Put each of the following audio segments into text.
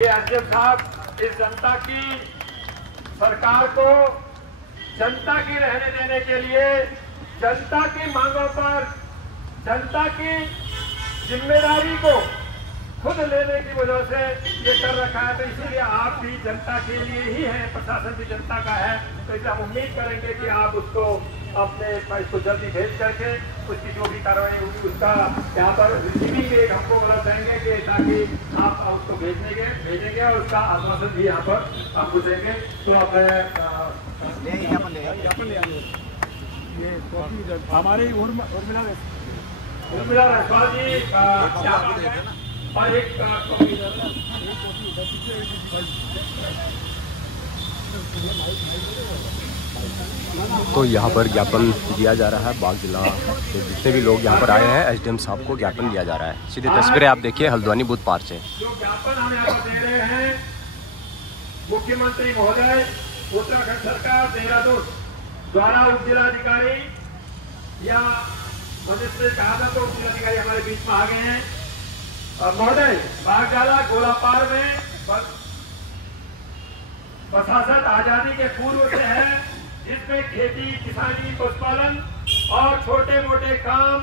ये अध्यक्ष साहब इस जनता की सरकार को जनता की रहने देने के लिए जनता की मांगों पर जनता की जिम्मेदारी को खुद लेने की वजह से ये कर रखा है। तो इसीलिए आप भी जनता के लिए ही हैं, प्रशासन भी जनता का है। तो इसे हम उम्मीद करेंगे कि आप उसको अपने इसको जल्दी भेज करके उसकी जो भी कार्रवाई होगी उसका यहाँ पर रिसीविंग एक हमको मतलब देंगे कि ताकि आप उसको भेजेंगे और उसका आश्वासन भी यहाँ पर आपको देंगे। तो अब हमारी उर्मिला रसवाल जी और एक तो यहाँ पर ज्ञापन दिया जा रहा है। बाग जिला के जितने भी लोग यहाँ पर आए हैं एसडीएम साहब को ज्ञापन दिया जा रहा है। सीधी तस्वीरें आप देखिए हल्द्वानी बूथ पार से। जो ज्ञापन हम यहाँ पर दे रहे हैं मुख्यमंत्री महोदय उत्तराखंड सरकार देहरादून द्वारा उप जिलाधिकारी या मजिस्ट्रेट कहा था तो उप जिलाधिकारी हमारे बीच में आ गए हैं। महोदय बागजाला गोलापार में प्रशासन आजादी के पूर्व से है, जिसमें खेती किसानी पशुपालन और छोटे मोटे काम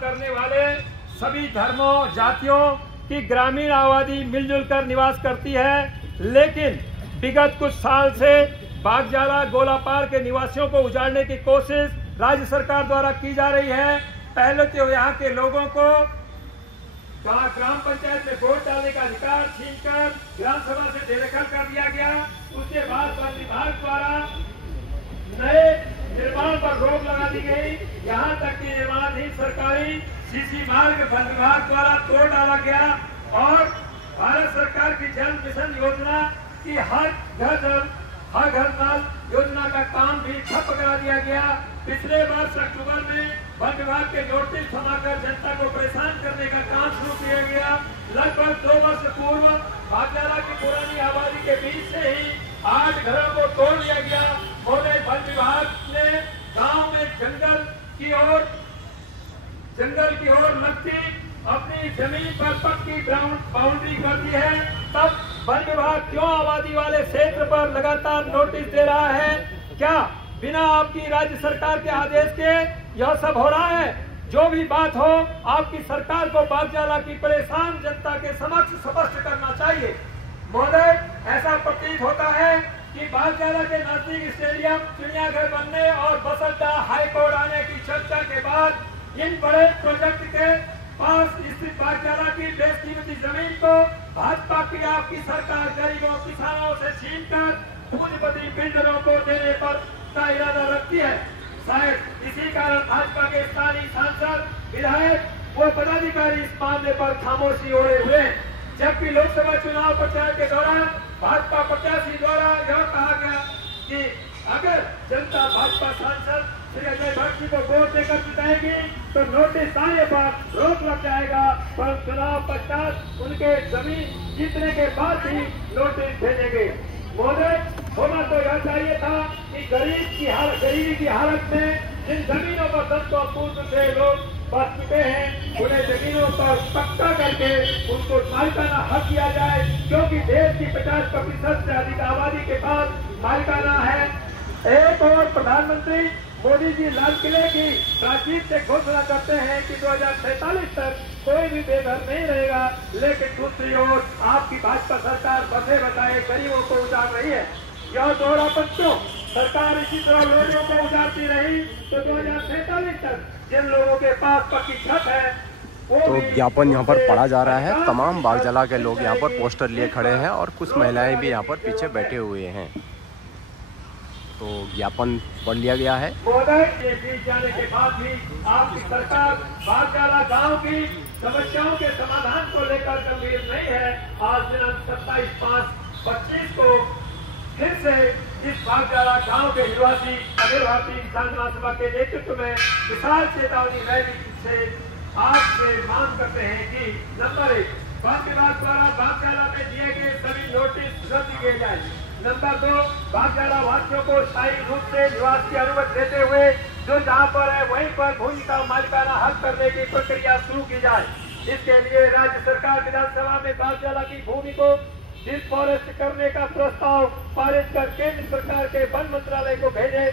करने वाले सभी धर्मों जातियों की ग्रामीण आबादी मिलजुल कर निवास करती है। लेकिन विगत कुछ साल से बागजाला गोलापार के निवासियों को उजाड़ने की कोशिश राज्य सरकार द्वारा की जा रही है। पहले तो यहाँ के लोगों को ग्राम पंचायत में वोट डालने का अधिकार छीनकर ग्राम सभा से बेदखल कर दिया गया। उसके बाद वन विभाग द्वारा नए निर्माण पर रोक लगा दी गई। यहाँ तक कि निर्माणाधीन सरकारी सीसी मार्ग वन विभाग द्वारा तोड़ डाला गया और भारत सरकार की जल मिशन योजना की हर घर नल योजना का काम भी ठप करा दिया गया। पिछले वर्ष अक्टूबर में वन विभाग के नोटिस थमाकर जनता को परेशान करने का काम शुरू किया गया। लगभग 2 वर्ष पूर्व बागजाला की पुरानी आबादी के बीच से ही 8 घरों को तोड़ दिया गया। महोदय वन विभाग ने गांव में जंगल की ओर लगती अपनी जमीन पर पक्की बाउंड्री कर दी है। तब वन विभाग क्यों आबादी वाले क्षेत्र पर लगातार नोटिस दे रहा है? क्या बिना आपकी राज्य सरकार के आदेश के यह सब हो रहा है? जो भी बात हो आपकी सरकार को बागजाला की परेशान जनता के समक्ष स्पष्ट करना चाहिए। महोदय ऐसा प्रतीत होता है कि बागजाला के नजदीक स्टेडियम चिड़ियाघर बनने और बस अड्डा हाईकोर्ट आने की चर्चा के बाद इन बड़े प्रोजेक्ट के पास स्थित बागजाला की बेशकीमती जमीन को भाजपा की आपकी सरकार गरीबों किसानों से छीनकर पूंजीपति बिल्डरों को देने पर का इरादा रखती है। शायद इसी कारण भाजपा के स्थानीय सांसद विधायक व पदाधिकारी इस मामले पर खामोशी ओढ़े हुए। जबकि लोकसभा चुनाव प्रचार के दौरान भाजपा प्रत्याशी द्वारा यह कहा गया कि अगर जनता भाजपा सांसद श्री अजय भट्ट जी को वोट देकर जिताएगी तो नोटिस आने पर रोक लग जाएगा, पर चुनाव पश्चात उनके जमीन जीतने के बाद ही नोटिस भेजेंगे। महोदय होना तो यह चाहिए था कि गरीबी की हालत में जिन जमीनों पर दशकों पूर्व से लोग बस चुके हैं उन्हें जमीनों पर पक्का करके उनको मालिकाना हक दिया जाए, क्योंकि देश की 50% से अधिक आबादी के पास मालिकाना है। एक और प्रधानमंत्री मोदी जी लाल किले की प्राचीर से घोषणा करते हैं कि 2047 तक कोई भी बेघर नहीं रहेगा, लेकिन दूसरी ओर आपकी भाजपा सरकार बसे बताए गरीबों को उजाड़ रही है। यह दोहरापन क्यों? सरकार इसी तरह लोगों को उजाड़ती रही तो 2047 तक जिन लोगों के पास पक्की छत है तो ज्ञापन यहाँ पर पढ़ा जा रहा है। तमाम बागजाला के लोग यहाँ पर पोस्टर लिए खड़े हैं और कुछ महिलाएं भी यहाँ पर पीछे बैठे हुए हैं। तो ज्ञापन पढ़ लिया गया है। महोदय के बीच जाने के बाद भी आपकी सरकार बागजाला गांव की समस्याओं के समाधान को लेकर गंभीर नहीं है। आज दिनांक 27/5/25 को फिर से इस बागजाला गांव के निवासी अखिल भारतीय किसान महासभा के नेतृत्व में विशाल चेतावनी रैली से आपसे मांग करते हैं कि नंबर 1 वन विभाग द्वारा बागजाला में दिए गए सभी नोटिस रद्द किए जाए। नंबर 2 बागजाला वासियों को स्थायी रूप से निवास की अनुमति देते हुए जो जहां पर है वहीं पर भूमि का मालिकाना हक करने की प्रक्रिया शुरू की जाए। इसके लिए राज्य सरकार विधानसभा में बागजाला की भूमि को डिसफॉरेस्ट करने का प्रस्ताव पारित कर केंद्र सरकार के वन मंत्रालय को भेजे,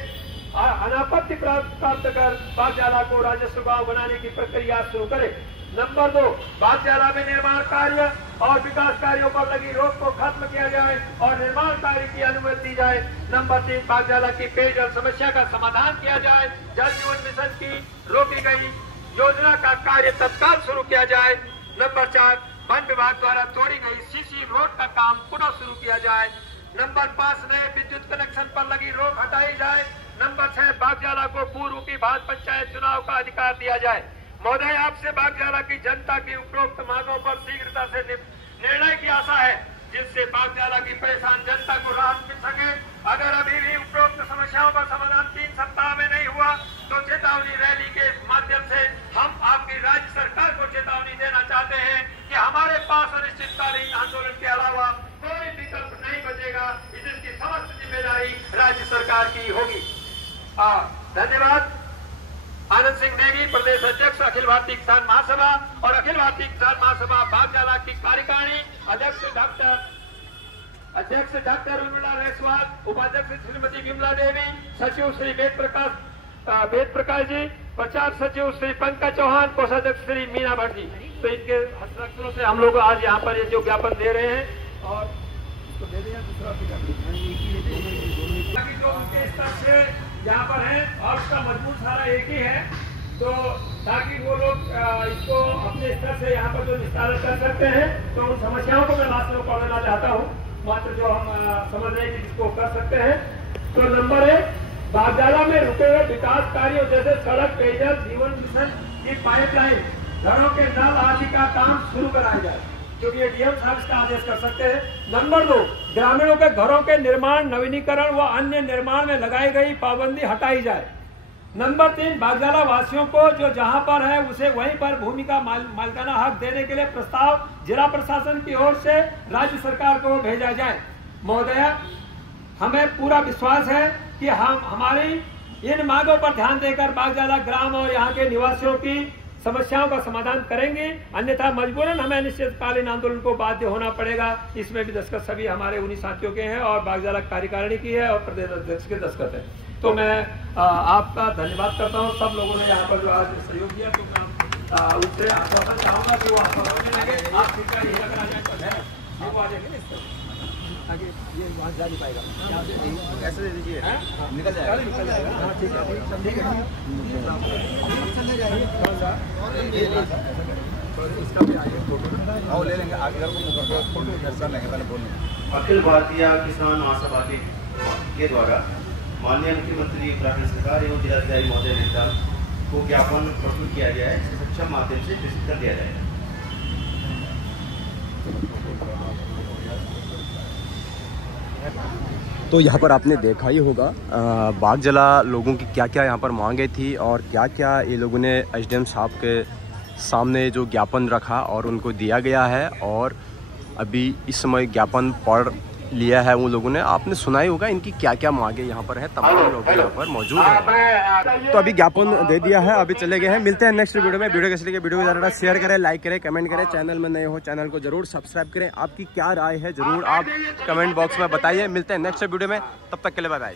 अनापत्ति प्राप्त कर बागजाला को राजस्व गांव बनाने की प्रक्रिया शुरू करे। नंबर 2, बागजाला में निर्माण कार्य और विकास कार्यों पर लगी रोक को खत्म किया जाए और निर्माण कार्य की अनुमति दी जाए। नंबर 3, बागजाला की पेयजल समस्या का समाधान किया जाए। जल जीवन मिशन की रोकी गई योजना का कार्य तत्काल शुरू किया जाए। नंबर 4, वन विभाग द्वारा तोड़ी गई सीसी रोड का काम पुनः शुरू किया जाए। नंबर 5, नए विद्युत कनेक्शन पर लगी रोक हटाई जाए। नंबर 6, बागजाला को पूर्व की भाग पंचायत चुनाव का अधिकार दिया जाए। महोदय, आपसे बागजाला की जनता की उपरोक्त मांगों पर शीघ्रता से निर्णय की आशा है, जिससे बागजाला की परेशान जनता को राहत मिल सके। अगर अभी भी उपरोक्त समस्याओं का समाधान 3 सप्ताह में नहीं हुआ तो चेतावनी रैली के माध्यम से हम आपकी राज्य सरकार को चेतावनी देना चाहते हैं कि हमारे पास अनिश्चितकालीन आंदोलन के अलावा कोई विकल्प नहीं बचेगा। इसकी समस्त जिम्मेदारी राज्य सरकार की होगी। धन्यवाद। आनंद सिंह नेगी, प्रदेश अध्यक्ष अखिल भारतीय किसान महासभा और अखिल भारतीय किसान महासभा बागजाला की कार्यकारिणी, अध्यक्ष डॉक्टर उर्मिला रैसवाल, उपाध्यक्ष श्रीमती विमला देवी, सचिव श्री वेद प्रकाश जी, प्रचार सचिव श्री पंकज चौहान, कोषाध्यक्ष श्री मीना भट्ट जी। तो इनके हस्ताक्षरों से हम लोग आज यहाँ पर ये जो ज्ञापन दे रहे हैं और इसको दे दें दूसरा जो उनके स्तर से यहाँ पर है और उसका मजबूत सारा एक ही है, तो ताकि वो लोग इसको अपने स्तर से यहाँ पर जो निस्तारण कर सकते हैं। तो उन समस्याओं को मैं वास्तव में पढ़ना चाहता हूँ, मात्र जो हम समझ रहे हैं कि इसको कर सकते हैं। तो नंबर 1, बागजाला में रुके हुए विकास कार्यों जैसे सड़क, पेयजल, जीवन मिशन की पाइपलाइन, घरों के नल आदि का काम शुरू कराया जाए, क्योंकि ये डीएम साहब इसका आदेश कर सकते हैं। नंबर 2, ग्रामीणों के घरों के निर्माण, नवीनीकरण व अन्य निर्माण में लगाई गई पाबंदी हटाई जाए। नंबर 3, बागजाला वासियों को जो जहां पर है उसे वहीं पर भूमि का मालिकाना हक देने के लिए प्रस्ताव जिला प्रशासन की ओर से राज्य सरकार को भेजा जाए। महोदय, हमें पूरा विश्वास है कि हम हमारी इन मांगों पर ध्यान देकर बागजाला ग्राम और यहाँ के निवासियों की समस्याओं का समाधान करेंगे, अन्यथा मजबूरन हमें अनिश्चितकालीन आंदोलन को बाध्य होना पड़ेगा। इसमें भी दस्तखत सभी हमारे उन्हीं साथियों के हैं और बागजाला कार्यकारिणी की है और प्रदेश अध्यक्ष के दस्तखत है। तो मैं आपका धन्यवाद करता हूँ सब लोगों ने यहाँ पर जो आज सहयोग दिया। तो मैं उससे आश्वासन चाहूंगा कि वो आश्वासन लगे आप शिक्षा ही लग रहा है वो आ जाएंगे आगे, ये वहाँ जा नहीं पाएगा, कैसे दे दीजिए, निकल जाएगा। हाँ ठीक है, ठीक है, इसका भी आगे फोटो ले लेंगे, आगे फोटो दर्शन लेंगे पहले बोलने। अखिल भारतीय किसान महासभा के द्वारा माननीय मुख्यमंत्री उत्तराखंड सरकार एवं जिलाधिकारी महोदय नेता को ज्ञापन प्रस्तुत किया गया है, इसे सक्षम माध्यम से प्रेषित कर दिया जाएगा। तो यहाँ पर आपने देखा ही होगा बागजाला लोगों की क्या क्या यहाँ पर मांगे थी और क्या क्या ये लोगों ने एसडीएम साहब के सामने जो ज्ञापन रखा और उनको दिया गया है। और अभी इस समय ज्ञापन पढ़ लिया है उन लोगों ने, आपने सुना ही होगा इनकी क्या क्या मांगे यहाँ पर है, तमाम लोग यहाँ पर मौजूद हैं। तो अभी ज्ञापन दे दिया है, अभी चले गए हैं। मिलते हैं नेक्स्ट वीडियो में। वीडियो कैसे लगे, वीडियो को ज़्यादा शेयर करें, लाइक करें, कमेंट करें। चैनल में नए हो चैनल को जरूर सब्सक्राइब करें। आपकी क्या राय है जरूर आप कमेंट बॉक्स में बताइए। मिलते हैं नेक्स्ट वीडियो में, तब तक के लिए बाय बाय।